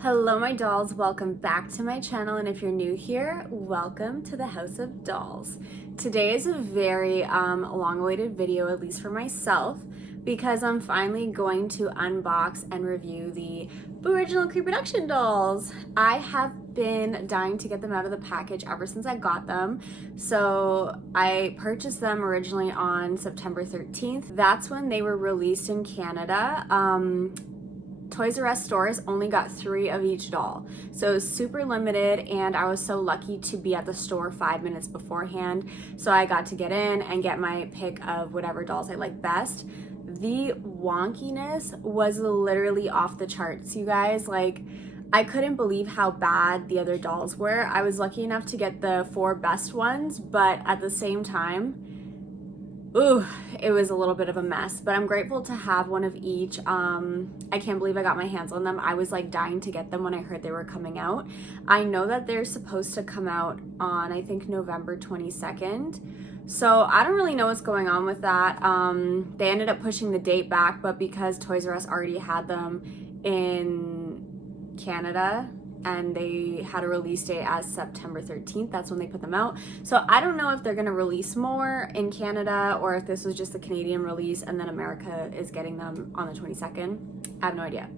Hello my dolls, welcome back to my channel, and if you're new here, welcome to the House of Dolls. Today is a very long-awaited video, at least for myself, because I'm finally going to unbox and review the Booriginal Creeproduction dolls. I have been dying to get them out of the package ever since I got them. So I purchased them originally on September 13th. That's when they were released in Canada. Toys R Us stores only got 3 of each doll. So it was super limited, and I was so lucky to be at the store 5 minutes beforehand. So I got to get in and get my pick of whatever dolls I like best. The wonkiness was literally off the charts, you guys. Like, I couldn't believe how bad the other dolls were. I was lucky enough to get the 4 best ones, but at the same time, ooh, it was a little bit of a mess, but I'm grateful to have one of each. I can't believe I got my hands on them. I was like dying to get them when I heard they were coming out. I know that they're supposed to come out on, I think, November 22nd. So I don't really know what's going on with that. They ended up pushing the date back, but because Toys R Us already had them in Canada, and they had a release date as September 13th. That's when they put them out. So I don't know if they're gonna release more in Canada or if this was just the Canadian release and then America is getting them on the 22nd. I have no idea.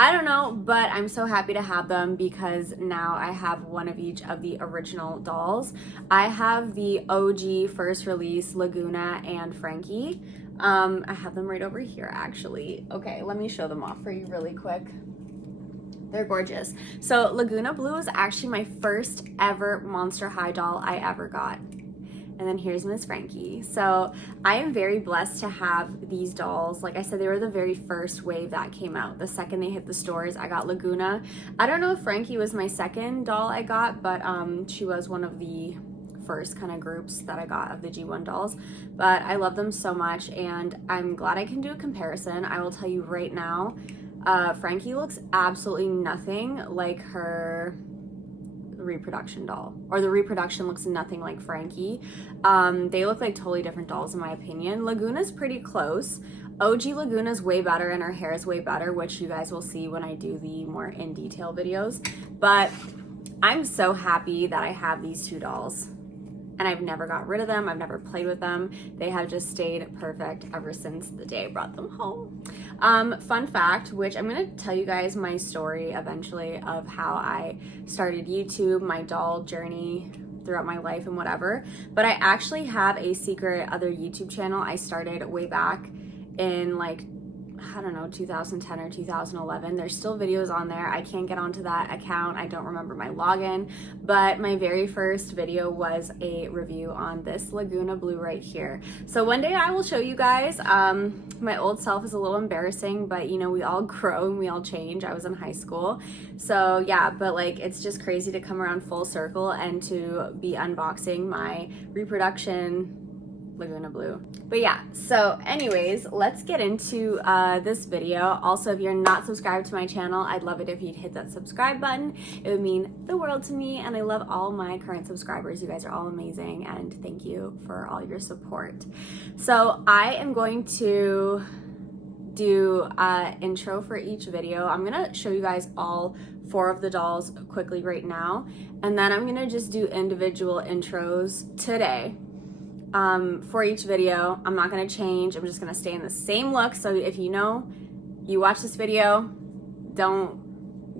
I don't know, but I'm so happy to have them because now I have one of each of the original dolls. I have the OG first release, Laguna and Frankie. I have them right over here actually. Okay, let me show them off for you really quick. They're gorgeous. So Laguna Blue is actually my first ever Monster High doll I ever got. And then here's Miss Frankie. So I am very blessed to have these dolls. Like I said, they were the very first wave that came out. The second they hit the stores, I got Laguna. I don't know if Frankie was my second doll I got, but she was one of the first kind of groups that I got of the G1 dolls. But I love them so much, and I'm glad I can do a comparison. I will tell you right now, Frankie looks absolutely nothing like her reproduction doll, or the reproduction looks nothing like Frankie. They look like totally different dolls in my opinion. Laguna's pretty close. OG Laguna's way better and her hair is way better, which you guys will see when I do the more in detail videos. But I'm so happy that I have these 2 dolls. And I've never got rid of them. I've never played with them. They have just stayed perfect ever since the day I brought them home. Fun fact, which I'm gonna tell you guys my story eventually of how I started YouTube, my doll journey throughout my life and whatever. But I actually have a secret other YouTube channel I started way back in like, I don't know, 2010 or 2011. There's still videos on there. I can't get onto that account. I don't remember my login, but my very first video was a review on this Laguna Blue right here. So one day I will show you guys. My old self is a little embarrassing, but you know, we all grow and we all change. I was in high school. So yeah, but like, it's just crazy to come around full circle and to be unboxing my reproduction Laguna Blue. But yeah, so anyways, let's get into this video. Also, if you're not subscribed to my channel, I'd love it if you'd hit that subscribe button. It would mean the world to me, and I love all my current subscribers. You guys are all amazing, and thank you for all your support. So I am going to do an intro for each video. I'm gonna show you guys all 4 of the dolls quickly right now, and then I'm gonna just do individual intros today. For each video. I'm not gonna change. I'm just gonna stay in the same look. So if you know, you watch this video, don't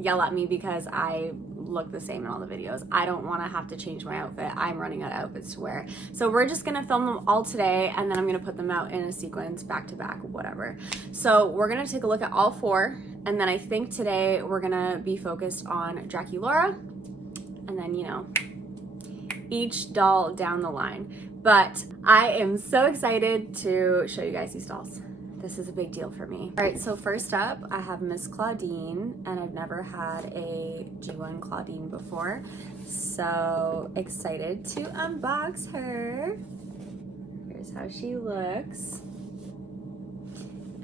yell at me because I look the same in all the videos. I don't wanna have to change my outfit. I'm running out of outfits to wear. So we're just gonna film them all today, and then I'm gonna put them out in a sequence, back to back, whatever. So we're gonna take a look at all 4, and then I think today we're gonna be focused on Draculaura, and then, you know, each doll down the line. But I am so excited to show you guys these dolls. This is a big deal for me. All right, so first up, I have Miss Claudine, and I've never had a G1 Claudine before. So excited to unbox her. Here's how she looks.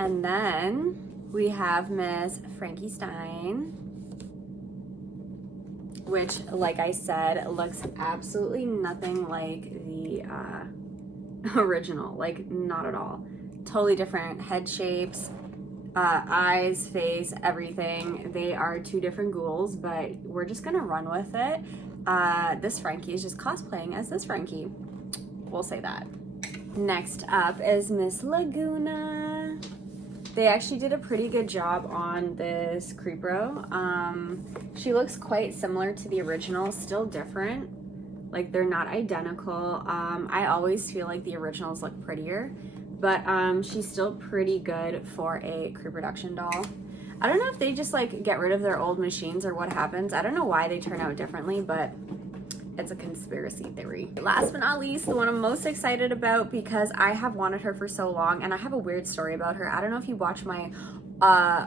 And then we have Miss Frankie Stein, which, like I said, looks absolutely nothing like the original, like not at all. Totally different head shapes, eyes, face, everything. They are two different ghouls, but we're just gonna run with it. This Frankie is just cosplaying as this Frankie. We'll say that. Next up is Miss Laguna. They actually did a pretty good job on this Creepro. She looks quite similar to the original, still different. Like, they're not identical. I always feel like the originals look prettier, but she's still pretty good for a Creeproduction doll. I don't know if they just like get rid of their old machines or what happens. I don't know why they turn out differently, but it's a conspiracy theory. Last but not least, the one I'm most excited about because I have wanted her for so long, and I have a weird story about her. I don't know if you watch my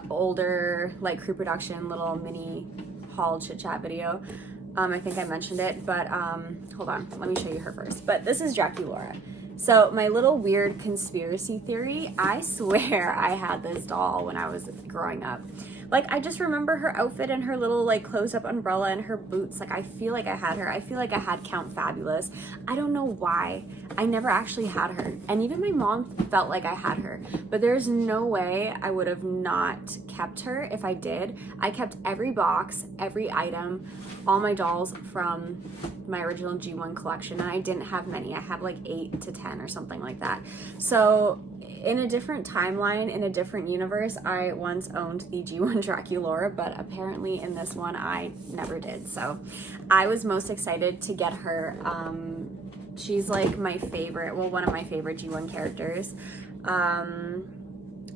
older like Creeproduction little mini haul chit chat video. I think I mentioned it, but hold on, let me show you her first. But this is Draculaura. So my little weird conspiracy theory, I swear I had this doll when I was growing up. Like, I just remember her outfit and her little like closed up umbrella and her boots. Like, I feel like I had her. I feel like I had Count Fabulous. I don't know why. I never actually had her. And even my mom felt like I had her. But there's no way I would have not kept her if I did. I kept every box, every item, all my dolls from my original G1 collection. And I didn't have many. I have like 8 to 10 or something like that. So in a different timeline, in a different universe, I once owned the G1 Draculaura, but apparently in this one I never did. So I was most excited to get her. She's like my favorite, well, one of my favorite G1 characters.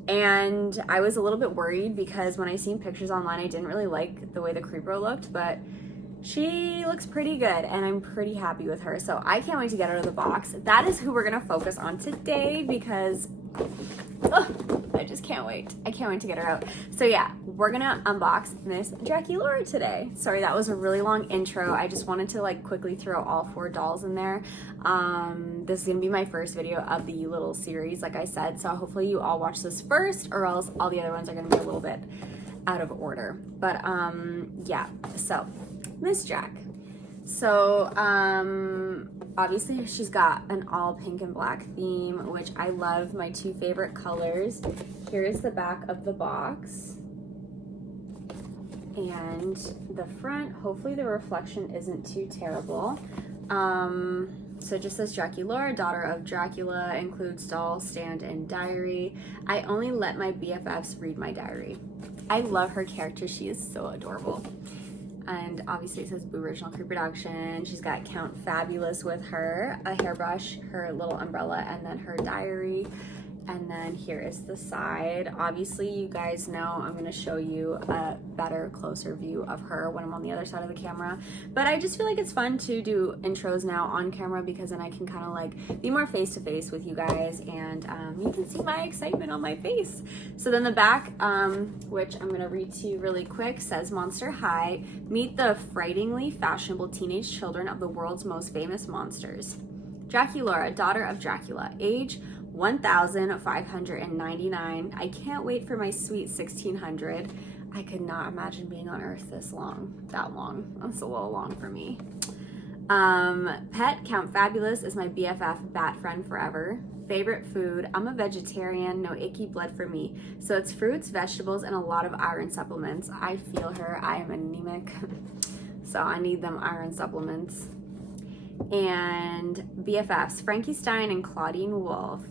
And I was a little bit worried because when I seen pictures online, I didn't really like the way the Creepro looked, but she looks pretty good and I'm pretty happy with her. So I can't wait to get her out of the box. That is who we're gonna focus on today because I just can't wait. I can't wait to get her out. So yeah, we're gonna unbox Miss Draculaura today. Sorry, that was a really long intro. I just wanted to like quickly throw all 4 dolls in there. This is gonna be my first video of the little series, like I said. So hopefully you all watch this first, or else all the other ones are gonna be a little bit out of order. But yeah, so Miss Jack. So obviously she's got an all pink and black theme, which I love, my 2 favorite colors. Here is the back of the box and the front. Hopefully the reflection isn't too terrible. So it just says Draculaura, daughter of Dracula, includes doll, stand, and diary. I only let my BFFs read my diary. I love her character. She is so adorable. And obviously it says Booriginal Creeproduction. She's got Count Fabulous with her, a hairbrush, her little umbrella, and then her diary. And then here is the side. Obviously, you guys know I'm gonna show you a better, closer view of her when I'm on the other side of the camera. But I just feel like it's fun to do intros now on camera because then I can kind of like be more face-to-face with you guys, and you can see my excitement on my face. So then the back, which I'm gonna read to you really quick, says Monster High. Meet the frighteningly fashionable teenage children of the world's most famous monsters. Draculaura, daughter of Dracula, age 1,599. I can't wait for my sweet 1,600. I could not imagine being on Earth that long. That's a little long for me. Pet, Count Fabulous is my BFF bat friend forever. Favorite food, I'm a vegetarian, no icky blood for me. So it's fruits, vegetables, and a lot of iron supplements. I feel her, I am anemic, so I need them iron supplements. And BFFs, Frankenstein and Claudine Wolf.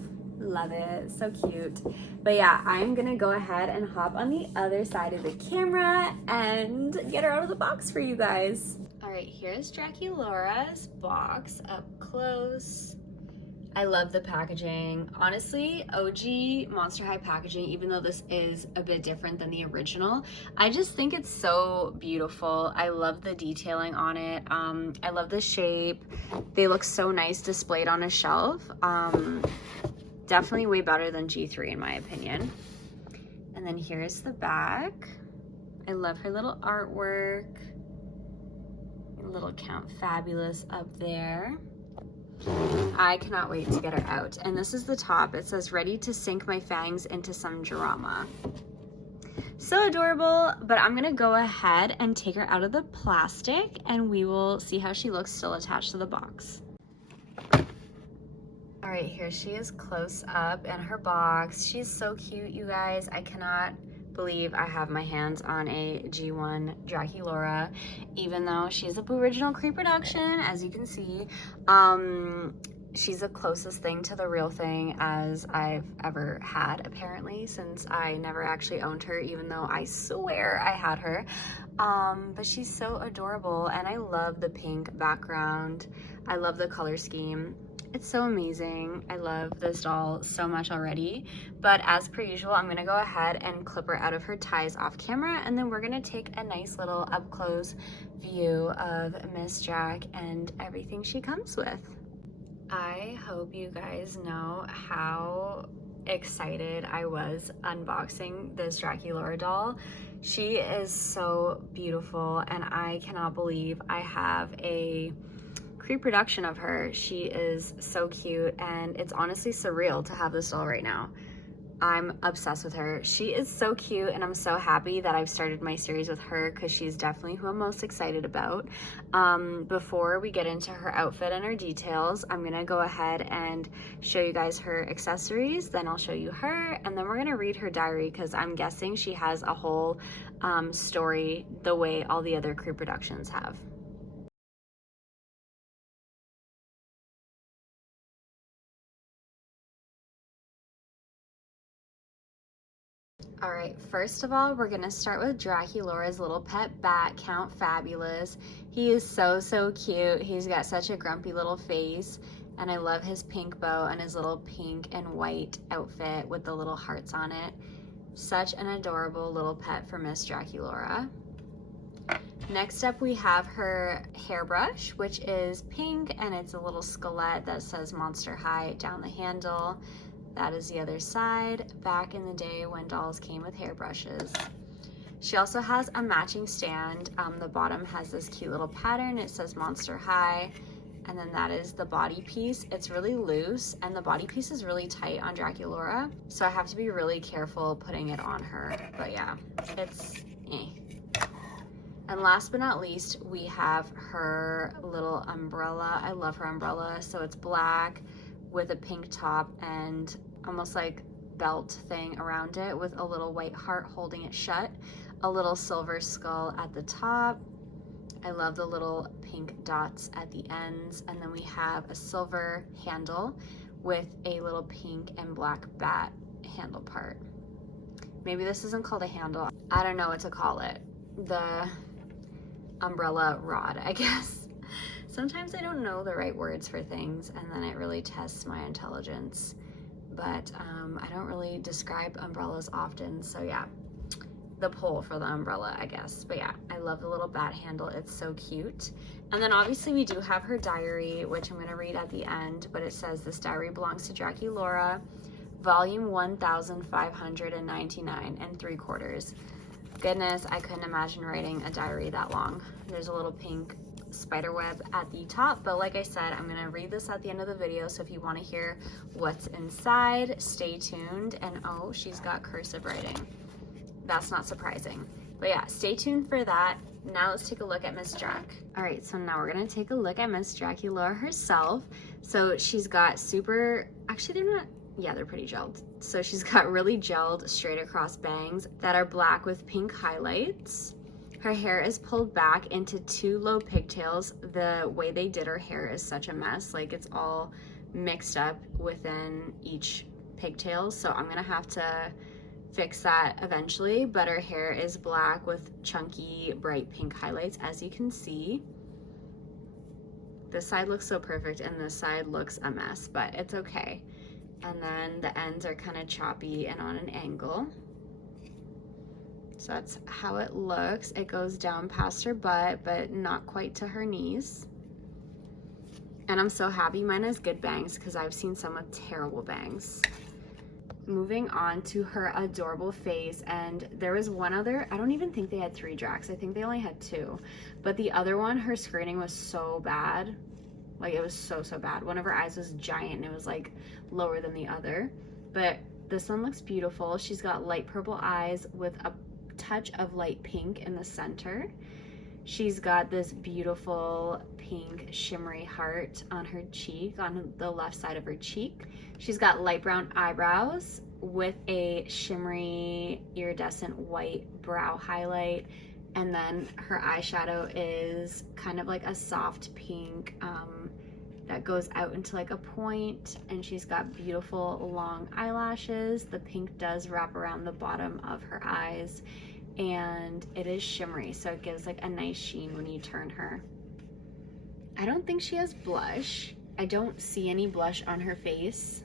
Love it, so cute. But yeah, I'm gonna go ahead and hop on the other side of the camera and get her out of the box for you guys. All right, here's Draculaura's box up close. I love the packaging. Honestly, OG Monster High packaging, even though this is a bit different than the original, I just think it's so beautiful. I love the detailing on it. I love the shape. They look so nice displayed on a shelf. Definitely way better than G3 in my opinion. And then here's the back. I love her little artwork. A little Count Fabulous up there. I cannot wait to get her out. And this is the top. It says, ready to sink my fangs into some drama. So adorable, but I'm gonna go ahead and take her out of the plastic and we will see how she looks still attached to the box. All right, here she is close up in her box. She's so cute, you guys. I cannot believe I have my hands on a G1 Draculaura, even though she's a Booriginal Creeproduction, as you can see. She's the closest thing to the real thing as I've ever had, apparently, since I never actually owned her, even though I swear I had her. But she's so adorable, and I love the pink background. I love the color scheme. It's so amazing. I love this doll so much already. But as per usual, I'm gonna go ahead and clip her out of her ties off camera, and then we're gonna take a nice little up close view of Miss Jack and everything she comes with. I hope you guys know how excited I was unboxing this Draculaura doll. She is so beautiful, and I cannot believe I have a Creeproduction of her. She is so cute, and it's honestly surreal to have this doll right now. I'm obsessed with her. She is so cute, and I'm so happy that I've started my series with her because she's definitely who I'm most excited about. Before we get into her outfit and her details, I'm gonna go ahead and show you guys her accessories, then I'll show you her, and then we're gonna read her diary because I'm guessing she has a whole story the way all the other Creeproductions have. All right, first of all, we're gonna start with Draculaura's little pet bat, Count Fabulous. He is so, so cute. He's got such a grumpy little face, and I love his pink bow and his little pink and white outfit with the little hearts on it. Such an adorable little pet for Miss Draculaura. Next up, we have her hairbrush, which is pink, and it's a little skelette that says Monster High down the handle. That is the other side, back in the day when dolls came with hairbrushes. She also has a matching stand. The bottom has this cute little pattern. It says Monster High, and then that is the body piece. It's really loose, and the body piece is really tight on Draculaura, so I have to be really careful putting it on her. But yeah, it's eh. And last but not least, we have her little umbrella. I love her umbrella. So it's black with a pink top and almost like belt thing around it with a little white heart holding it shut, a little silver skull at the top. I love the little pink dots at the ends, and then we have a silver handle with a little pink and black bat handle part. Maybe this isn't called a handle. I don't know what to call it. The umbrella rod, I guess. Sometimes I don't know the right words for things, and then it really tests my intelligence. But I don't really describe umbrellas often, so yeah. The pole for the umbrella, I guess. But yeah, I love the little bat handle. It's so cute. And then obviously we do have her diary, which I'm gonna read at the end, but it says, "This diary belongs to Draculaura, volume 1599 and 3/4. Goodness, I couldn't imagine writing a diary that long. There's a little pink spider web at the top, but like I said, I'm gonna read this at the end of the video, so if you want to hear what's inside, stay tuned. And oh, she's got cursive writing. That's not surprising, but yeah, stay tuned for that. Now let's take a look at Miss Drac. All right, so now we're gonna take a look at Miss Draculaura herself. So she's got super, actually they're not, yeah, they're pretty gelled. So she's got really gelled straight across bangs that are black with pink highlights. Her hair is pulled back into 2 low pigtails. The way they did her hair is such a mess. Like, it's all mixed up within each pigtail. So I'm gonna have to fix that eventually, but her hair is black with chunky, bright pink highlights, as you can see. This side looks so perfect, and this side looks a mess, but it's okay. And then the ends are kind of choppy and on an angle. So that's how it looks. It goes down past her butt, but not quite to her knees. And I'm so happy mine has good bangs because I've seen some with terrible bangs. Moving on to her adorable face, and there was one other, I don't even think they had 3 Dracs. I think they only had 2. But the other one, her screening was so bad. Like, it was so, so bad. One of her eyes was giant and it was like lower than the other. But this one looks beautiful. She's got light purple eyes with a touch of light pink in the center. She's got this beautiful pink shimmery heart on her cheek, on the left side of her cheek. She's got light brown eyebrows with a shimmery iridescent white brow highlight, and then her eyeshadow is kind of like a soft pink that goes out into like a point, and she's got beautiful long eyelashes. The pink does wrap around the bottom of her eyes, and it is shimmery, so it gives like a nice sheen when you turn her. I don't think she has blush. I don't see any blush on her face.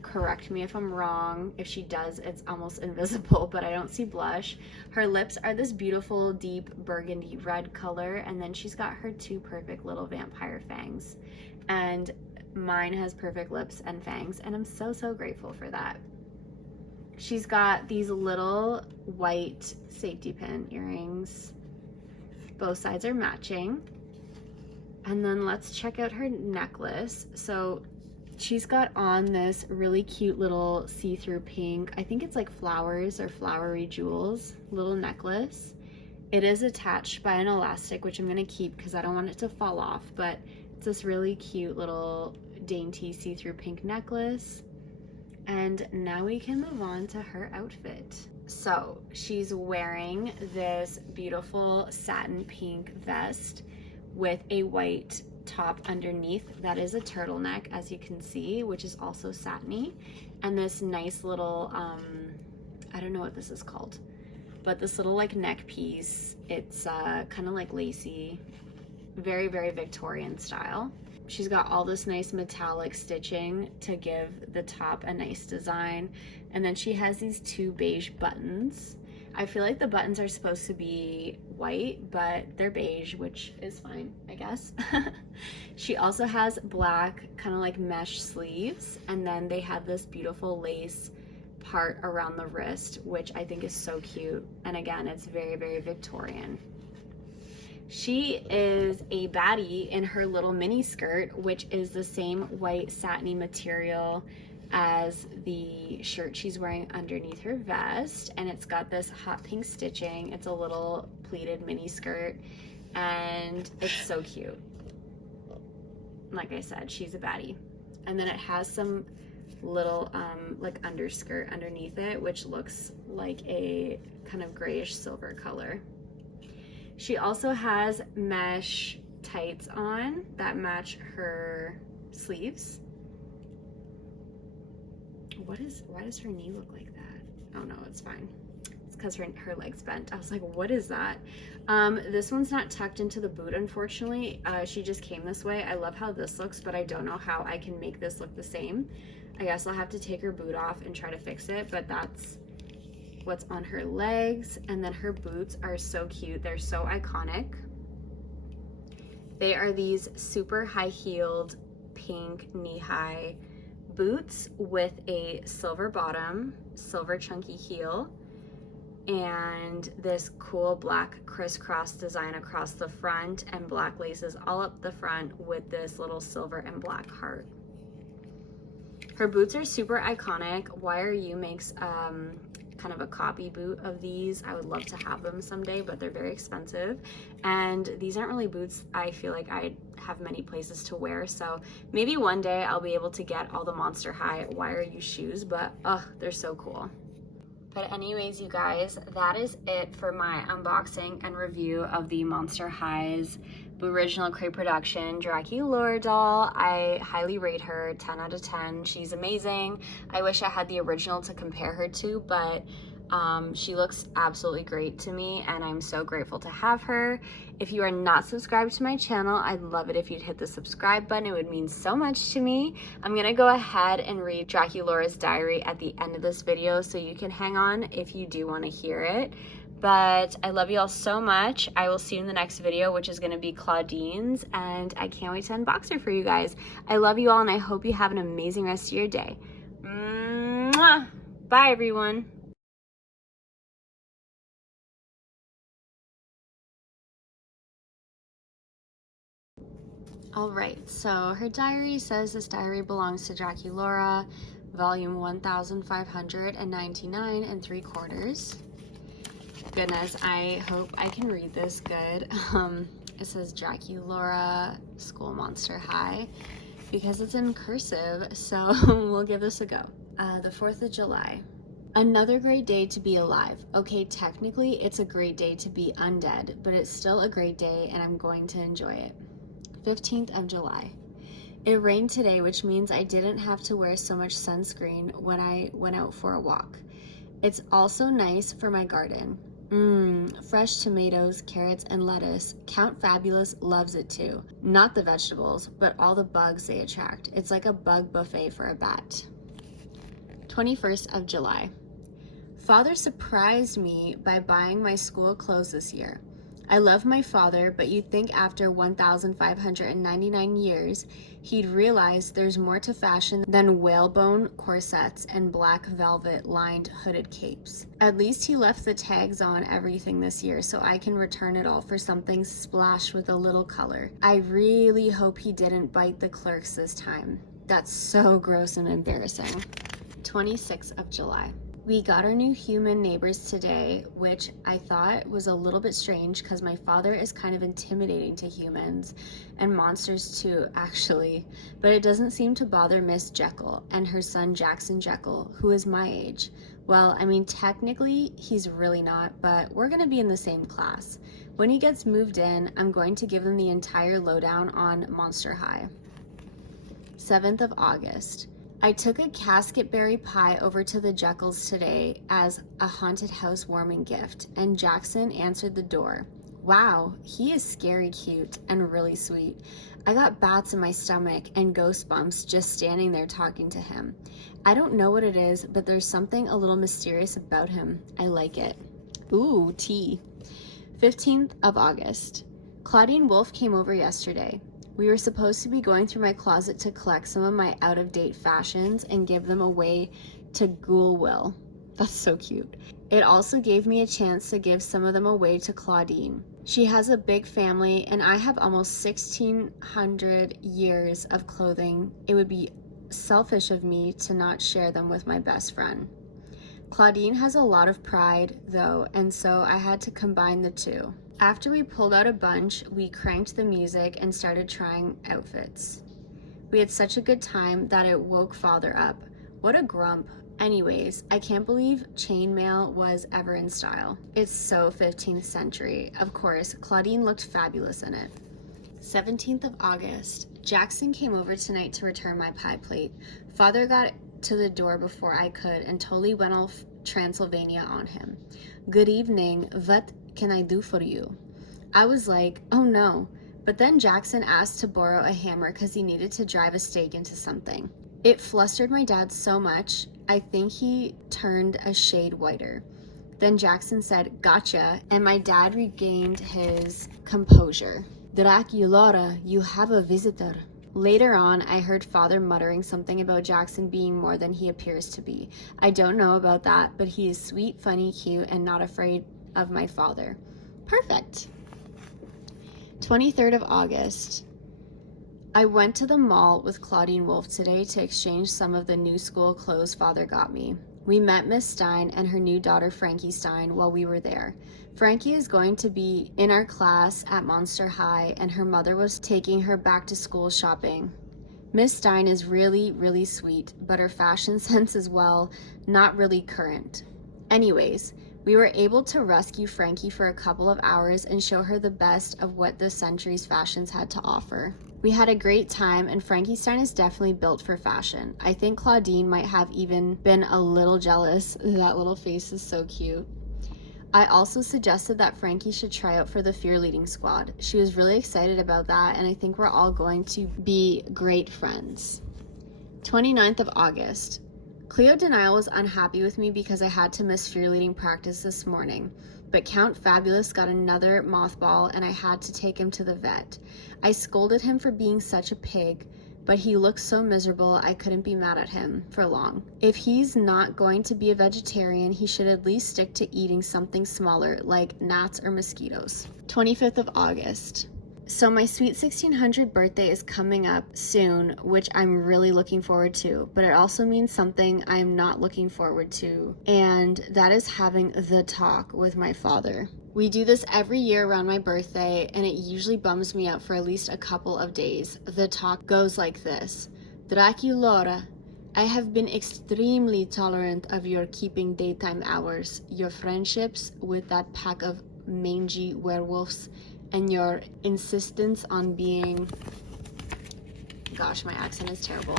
Correct me if I'm wrong. If she does, it's almost invisible, but I don't see blush. Her lips are this beautiful deep burgundy red color, and then she's got her two perfect little vampire fangs. And mine has perfect lips and fangs, and I'm so, so grateful for that. She's got these little white safety pin earrings. Both sides are matching. And then let's check out her necklace. So she's got on this really cute little see-through pink, I think it's like flowers or flowery jewels, little necklace. It is attached by an elastic, which I'm gonna keep because I don't want it to fall off, but it's this really cute little dainty see-through pink necklace. And now we can move on to her outfit. So she's wearing this beautiful satin pink vest with a white top underneath that is a turtleneck, as you can see, which is also satiny, and this nice little I don't know what this is called, but this little like neck piece. It's kind of like lacy, very, very Victorian style. She's got all this nice metallic stitching to give the top a nice design, and then she has these two beige buttons. I feel like the buttons are supposed to be white, but they're beige, which is fine, I guess. She also has black kind of like mesh sleeves, and then they have this beautiful lace part around the wrist, which I think is so cute. And again, it's very, very Victorian. She is a baddie in her little mini skirt, which is the same white satiny material as the shirt she's wearing underneath her vest, and it's got this hot pink stitching. It's a little pleated mini skirt, and it's so cute. Like I said, she's a baddie. And then it has some little like underskirt underneath it, which looks like a kind of grayish silver color. She also has mesh tights on that match her sleeves. Why does her knee look like that? Oh no, it's fine. It's because her leg's bent. I was like, what is that? This one's not tucked into the boot, unfortunately. She just came this way. I love how this looks, but I don't know how I can make this look the same. I guess I'll have to take her boot off and try to fix it, but that's what's on her legs. And then her boots are so cute. They're so iconic. They are these super high-heeled pink knee-high boots with a silver bottom, silver chunky heel, and this cool black crisscross design across the front, and black laces all up the front with this little silver and black heart. Her boots are super iconic. YRU makes kind of a copy boot of these. I would love to have them someday, but they're very expensive, and these aren't really boots I feel like I have many places to wear, so maybe one day I'll be able to get all the Monster High YRU shoes, but they're so cool. But anyways, you guys, that is it for my unboxing and review of the Monster High's Booriginal Creeproduction Draculaura doll. I highly rate her, 10 out of 10. She's amazing. I wish I had the original to compare her to, but she looks absolutely great to me, and I'm so grateful to have her. If you are not subscribed to my channel, I'd love it if you'd hit the subscribe button. It would mean so much to me. I'm gonna go ahead and read Draculaura's diary at the end of this video, so you can hang on if you do want to hear it. But I love you all so much. I will see you in the next video, which is gonna be Claudine's, and I can't wait to unbox her for you guys. I love you all, and I hope you have an amazing rest of your day. Mwah! Bye, everyone. Alright, so her diary says this diary belongs to Draculaura, volume 1599 3/4. Goodness, I hope I can read this good. It says Draculaura School Monster High because it's in cursive, so we'll give this a go. The 4th of July. Another great day to be alive. Okay, technically it's a great day to be undead, but it's still a great day and I'm going to enjoy it. 15th of July. It rained today, which means I didn't have to wear so much sunscreen when I went out for a walk. It's also nice for my garden. Fresh tomatoes, carrots, and lettuce. Count Fabulous loves it too. Not the vegetables, but all the bugs they attract. It's like a bug buffet for a bat. 21st of July. Father surprised me by buying my school clothes this year. I love my father, but you'd think after 1,599 years, he'd realize there's more to fashion than whalebone corsets and black velvet lined hooded capes. At least he left the tags on everything this year so I can return it all for something splashed with a little color. I really hope he didn't bite the clerks this time. That's so gross and embarrassing. 26th of July. We got our new human neighbors today, which I thought was a little bit strange because my father is kind of intimidating to humans and monsters too, actually. But it doesn't seem to bother Miss Jekyll and her son Jackson Jekyll, who is my age. Well, I mean, technically he's really not, but we're gonna be in the same class. When he gets moved in, I'm going to give them the entire lowdown on Monster High. 7th of August. I took a casketberry pie over to the Jekylls today as a haunted house warming gift, and Jackson answered the door. Wow, he is scary cute and really sweet. I got bats in my stomach and ghost bumps just standing there talking to him. I don't know what it is, but there's something a little mysterious about him. I like it. Ooh, tea. 15th of August. Claudine Wolf came over yesterday. We were supposed to be going through my closet to collect some of my out-of-date fashions and give them away to Ghoul Will. That's so cute. It also gave me a chance to give some of them away to Claudine. She has a big family and I have almost 1,600 years of clothing. It would be selfish of me to not share them with my best friend. Claudine has a lot of pride though, and so I had to combine the two. After we pulled out a bunch, we cranked the music and started trying outfits. We had such a good time that it woke Father up. What a grump. Anyways, I can't believe chainmail was ever in style. It's so 15th century. Of course, Claudine looked fabulous in it. 17th of August. Jackson came over tonight to return my pie plate. Father got to the door before I could and totally went all Transylvania on him. Good evening, what can I do for you? I was like, oh no, but then Jackson asked to borrow a hammer because he needed to drive a stake into something. It flustered my dad so much, I think he turned a shade whiter. Then Jackson said, gotcha, and my dad regained his composure. Draculaura, you have a visitor. Later on, I heard Father muttering something about Jackson being more than he appears to be. I don't know about that, but he is sweet, funny, cute, and not afraid of my father. Perfect. 23rd of August. I went to the mall with Claudine Wolf today to exchange some of the new school clothes Father got me. We met Miss Stein and her new daughter Frankie Stein while we were there. Frankie is going to be in our class at Monster High and her mother was taking her back to school shopping. Miss Stein is really, really sweet, but her fashion sense is, well, not really current. Anyways, we were able to rescue Frankie for a couple of hours and show her the best of what this century's fashions had to offer. We had a great time and Frankie Stein is definitely built for fashion. I think Claudine might have even been a little jealous. That little face is so cute. I also suggested that Frankie should try out for the Fear Leading Squad. She was really excited about that and I think we're all going to be great friends. 29th of August. Cleo Denial was unhappy with me because I had to miss Fear Leading practice this morning, but Count Fabulous got another mothball and I had to take him to the vet. I scolded him for being such a pig, but he looked so miserable I couldn't be mad at him for long. If he's not going to be a vegetarian, he should at least stick to eating something smaller like gnats or mosquitoes. 25th of August. So my sweet 1600 birthday is coming up soon, which I'm really looking forward to, but it also means something I'm not looking forward to, and that is having the talk with my father. We do this every year around my birthday, and it usually bums me out for at least a couple of days. The talk goes like this: Draculaura, I have been extremely tolerant of your keeping daytime hours, your friendships with that pack of mangy werewolves, and your insistence on being, gosh, my accent is terrible,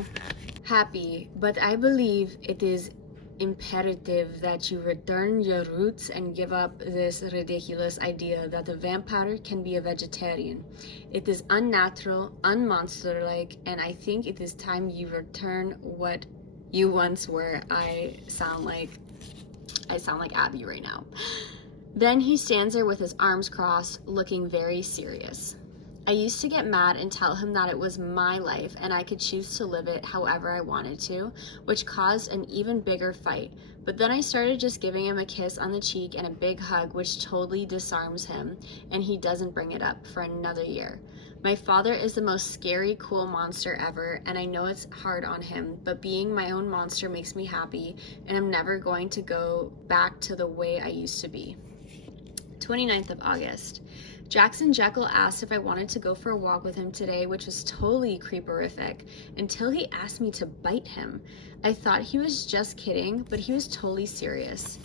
happy, but I believe it is imperative that you return your roots and give up this ridiculous idea that a vampire can be a vegetarian. It is unnatural, unmonster-like, and I think it is time you return what you once were. I sound like Abby right now. Then he stands there with his arms crossed, looking very serious. I used to get mad and tell him that it was my life and I could choose to live it however I wanted to, which caused an even bigger fight. But then I started just giving him a kiss on the cheek and a big hug, which totally disarms him, and he doesn't bring it up for another year. My father is the most scary, cool monster ever, and I know it's hard on him, but being my own monster makes me happy, and I'm never going to go back to the way I used to be. 29th of August. Jackson Jekyll asked if I wanted to go for a walk with him today, which was totally creeperific, until he asked me to bite him. I thought he was just kidding, but he was totally serious.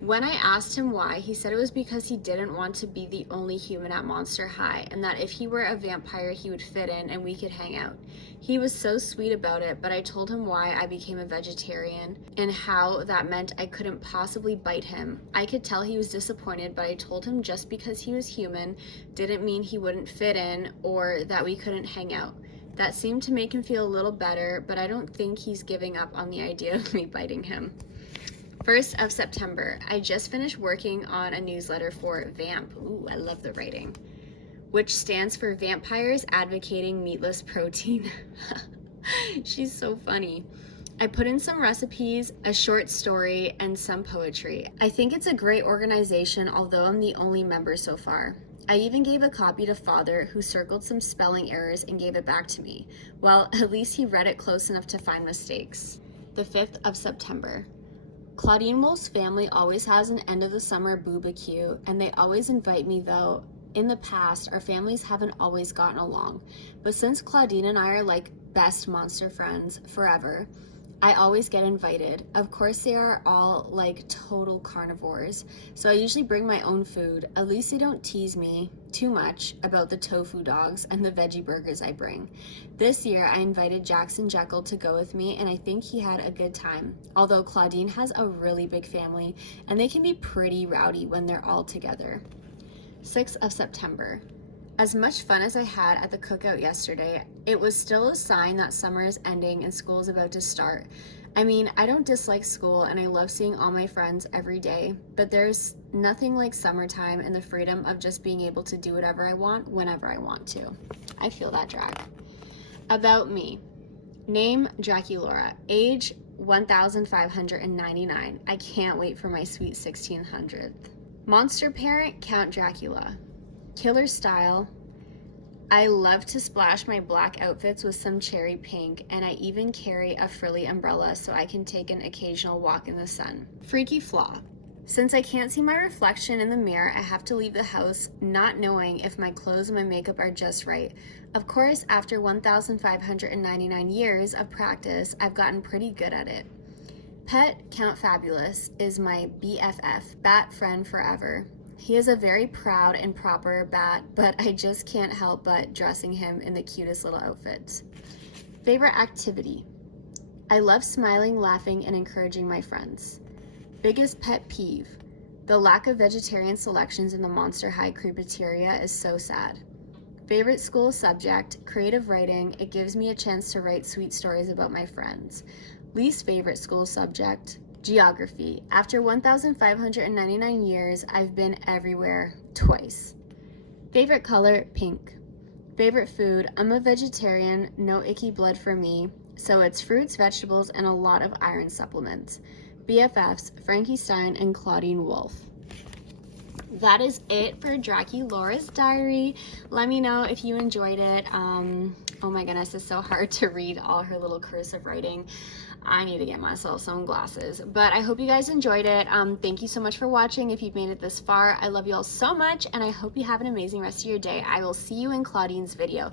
When I asked him why, he said it was because he didn't want to be the only human at Monster High, and that if he were a vampire, he would fit in and we could hang out. He was so sweet about it, but I told him why I became a vegetarian and how that meant I couldn't possibly bite him. I could tell he was disappointed, but I told him just because he was human didn't mean he wouldn't fit in or that we couldn't hang out. That seemed to make him feel a little better, but I don't think he's giving up on the idea of me biting him. 1st of September, I just finished working on a newsletter for VAMP, ooh, I love the writing, which stands for Vampires Advocating Meatless Protein. She's so funny. I put in some recipes, a short story, and some poetry. I think it's a great organization, although I'm the only member so far. I even gave a copy to Father, who circled some spelling errors and gave it back to me. Well, at least he read it close enough to find mistakes. The 5th of September. Claudine Wolf's family always has an end of the summer barbecue, and they always invite me, though in the past our families haven't always gotten along. But since Claudine and I are like best monster friends forever, I always get invited. Of course, they are all like total carnivores, so I usually bring my own food. At least they don't tease me too much about the tofu dogs and the veggie burgers I bring. This year, I invited Jackson Jekyll to go with me, and I think he had a good time. Although Claudine has a really big family, and they can be pretty rowdy when they're all together. 6th of September. As much fun as I had at the cookout yesterday, it was still a sign that summer is ending and school is about to start. I mean, I don't dislike school and I love seeing all my friends every day, but there's nothing like summertime and the freedom of just being able to do whatever I want whenever I want to. I feel that, Drac. About me. Name, Draculaura. Age, 1,599. I can't wait for my sweet 1600th. Monster parent, Count Dracula. Killer style. I love to splash my black outfits with some cherry pink, and I even carry a frilly umbrella so I can take an occasional walk in the sun. Freaky flaw. Since I can't see my reflection in the mirror, I have to leave the house not knowing if my clothes and my makeup are just right. Of course, after 1,599 years of practice, I've gotten pretty good at it. Pet, Count Fabulous, is my BFF, bat friend forever. He is a very proud and proper bat, but I just can't help but dressing him in the cutest little outfits. Favorite activity. I love smiling, laughing, and encouraging my friends. Biggest pet peeve. The lack of vegetarian selections in the Monster High Creepeteria is so sad. Favorite school subject, creative writing. It gives me a chance to write sweet stories about my friends. Least favorite school subject, geography. After 1,599 years, I've been everywhere twice. Favorite color, pink. Favorite food, I'm a vegetarian, no icky blood for me, so it's fruits, vegetables, and a lot of iron supplements. BFFs, Frankie Stein and Claudine Wolf. that is it for Draculaura's diary. Let me know if you enjoyed it. Oh my goodness, it's so hard to read all her little cursive writing. I need to get myself some glasses, but I hope you guys enjoyed it. Thank you so much for watching. If you've made it this far, I love you all so much, and I hope you have an amazing rest of your day. I will see you in Claudine's video.